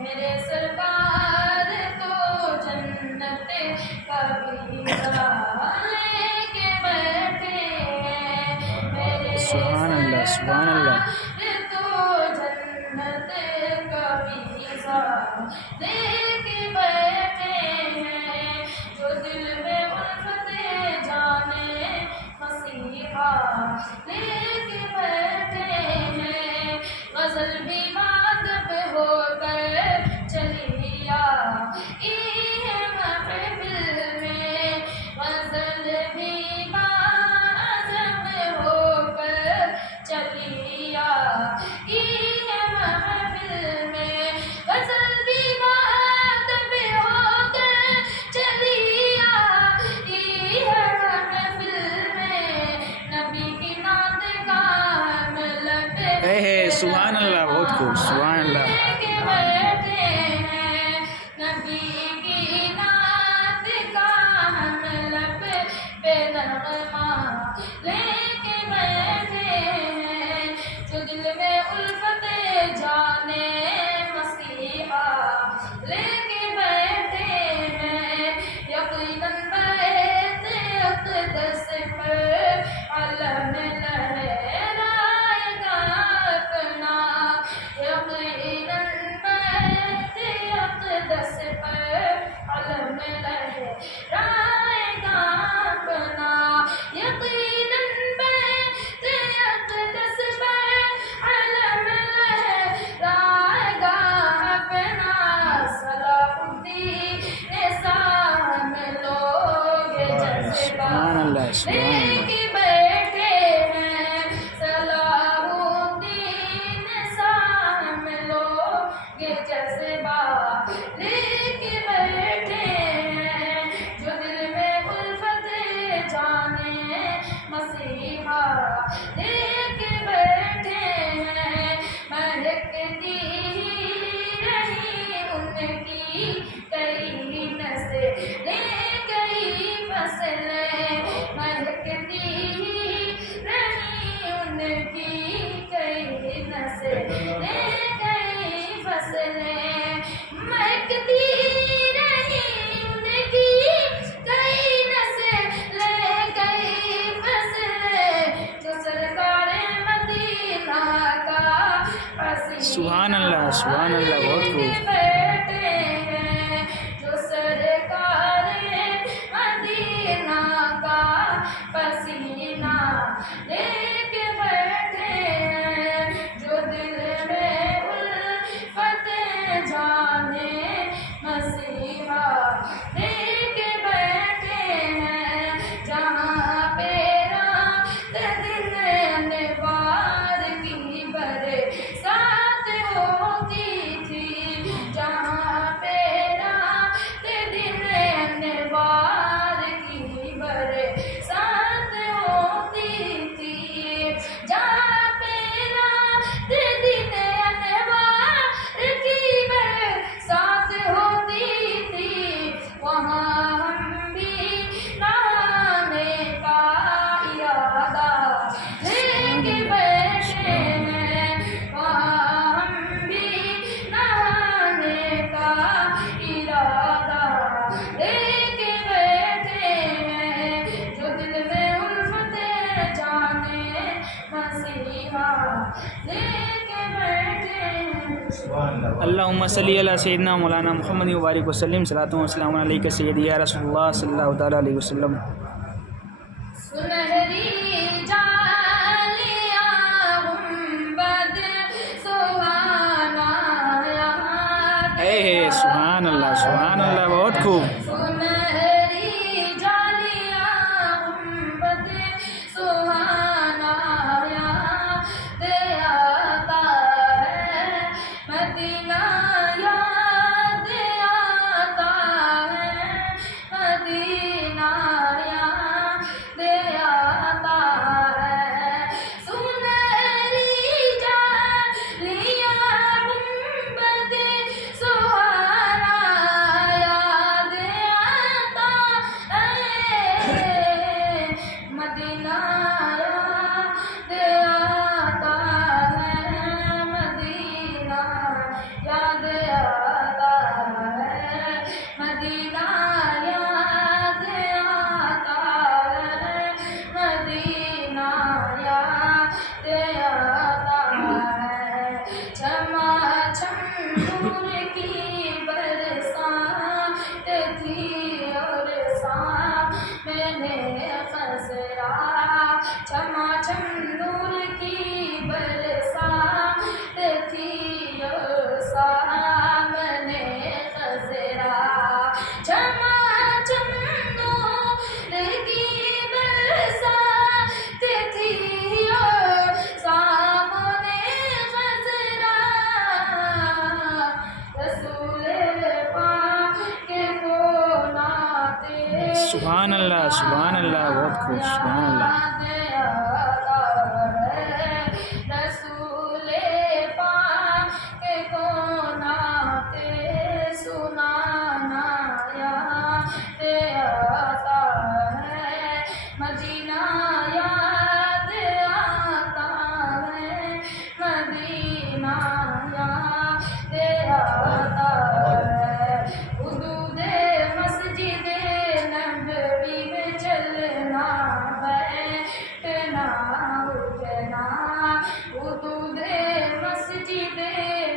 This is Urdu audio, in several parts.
میرے سرکار تو جنت کا ویزا لے کے بیٹھے ہیں، میرے سبحان اللہ سبحان اللہ۔ سرکار تو جنت کا ویزا لے کے بیٹھے ہیں، جو دل میں الفت جانے مسیحا لے کے بیٹھے ہیں، غزل بھی مادب ہو کر چلی آئی ہے محفل میں، غزل بھی مادب ہو کر چلی آئی ہے محفل میں، غزل بھی مادب ہو کر چلی آئی ہے محفل میں، نبی کی نعت کا ہم لب سبحان اللہ، بہت خوب، سبحان اللہ۔ لے کے بیٹھے ہیں، نبی کی نعت کا ہم لب پہ نغمہ لے کے بیٹھے ہیں، جو دل میں الفت جانے مسیحا لے کے بیٹھے ہیں، یقیناً بیت اقدس پر علم لہرائے گا اپنا، یقیناً بیت اقدس پر علم لہرائے گا اپنا، یقیناً بیت اقدس پر علم لہرائے گا اپنا، صلاح الدین سام لوگ جذبہ سبحان اللہ سبحان لے اللہ۔ کے بیٹھے ہیں، صلاح الدین سام لوگ جذبہ لے کے بیٹھے ہیں، جو دل میں الفت جانے مسیحا لے کے بیٹھے ہیں، مہکتی رہی ان کی کئی نسلیں کئی فصلیں، مہکتی رہی ان کی کئی نسلیں کئی فصلیں، مہکتی رہی ان کی کئی نسلیں کئی فصلیں، جو سرکار مدینہ کا پسینہ سبحان اللہ سبحان اللہ، بہت لے خوب۔ کے بیٹھے ہیں، جو سرکار مدینہ کا پسینہ لے کے بیٹھے ہیں، جو دل میں الفت جانے مسیحا لے کے بیٹھے ہیں، جہاں پہ رات دن انوار کی برسات ہوتی تھی، جہاں پہ رات دن انوار کی برسات ہوتی تھی، جہاں پہ رات دن انوار کی برسات ہوتی تھی، وہاں ہم بھی نہانے کا ارادہ لے کے بیٹھے ہیں، وہاں ہم بھی نہانے کا ارادہ لے کے بیٹھے ہیں، جو دل میں الفت جانے مسیحا لے کے بیٹھے ہیں۔ اللہم صلی علی سیدنا مولانا محمد وبارک وسلم، صلاۃ و سلام علیک سیدی یا رسول اللہ صلی اللہ تعالیٰ علیہ وسلم۔ سنہری جالیاں گنبد سہانا یہاں سبحان اللہ سبحان اللہ، بہت خوب۔ سنہری جالیاں گنبد سہانا یہاں آتا ہے، مدینہ یاد آتا ہے، مدینہ یاد آتا ہے، سنہری جالیاں گنبد سہانا یاد سبحان اللہ سبحان اللہ، بہت خوب، سبحان اللہ۔ رسول پاک کو نعت سنانا یاد آتا ہے، مدینہ یاد آتا ہے، مدینہ یاد آتا ہے، حدود مسجد نبوی میں چلنا بیٹھنا اٹھنا، حدود مسجد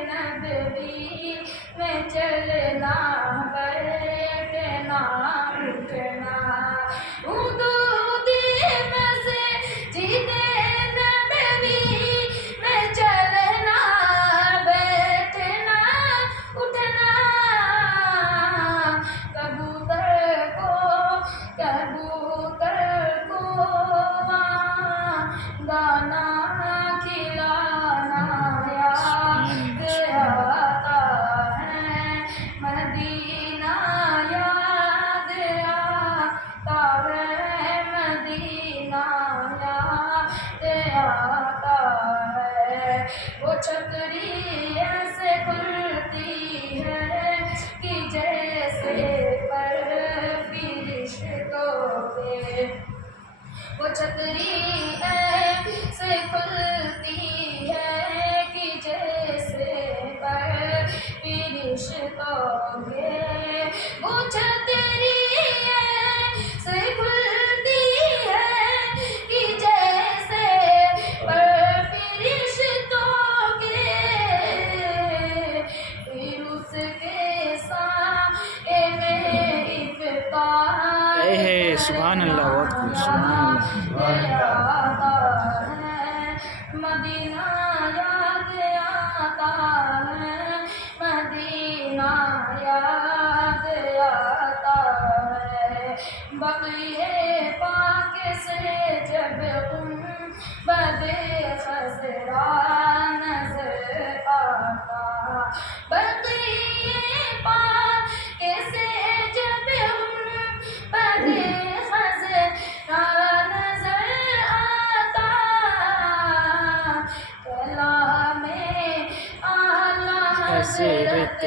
نبوی میں چلنا بیٹھنا اٹھنا، حدود مسجد نبوی میں چلنا بیٹھنا اٹھنا، کبوتر کو دانا کھلانا یاد آتا ہے، مدینہ یاد آتا ہے، مدینہ یاد آتا ہے، وہ چھتری ایسے کھلتی ہے کہ جیسے فرشتوں کے، وہ چھتری ایسے کھلتی ہے کہ جیسے فرشتوں کے، وہ چھتری ایسے کھلتی ہے کہ جیسے فرشتوں کے، پھر اس کے سائے میں افطار اے سبحان اللہ، بہت خوب، سبحان اللہ۔ آتا ہے، مدینہ یاد آتا ہے، مدینہ یاد آتا ہے، بقیہ پاک سے جب گنبد خضرا نظر آتا، بقیہ پاک سے جب گنبد خضرا نظر آتا، کلام اعلیٰ حضرت